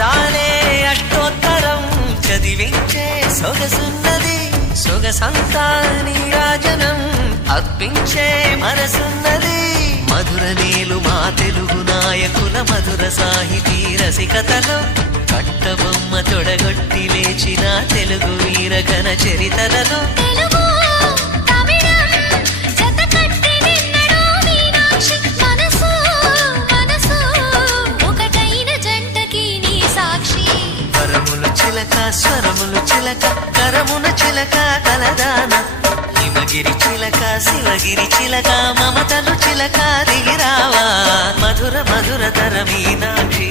అందాలే అష్టోత్తరం చదివించే సొగసున్నది సొగసంతా నీరాజనం అర్పించే మనసున్నది మధుర నీలు మా తెలుగు నాయకుల మధుర సాహితీ రసికతలో కట్టబొమ్మ తొడగొట్టి లేచిన తెలుగు వీర ఘన చరితలలో స్వరములు చిలక కరమున చిలక కలదాన హిమగిరి చిలక శివగిరి చిలక మమతలు చిలక దిగిరావా మధుర మధుర తర మీనాక్షి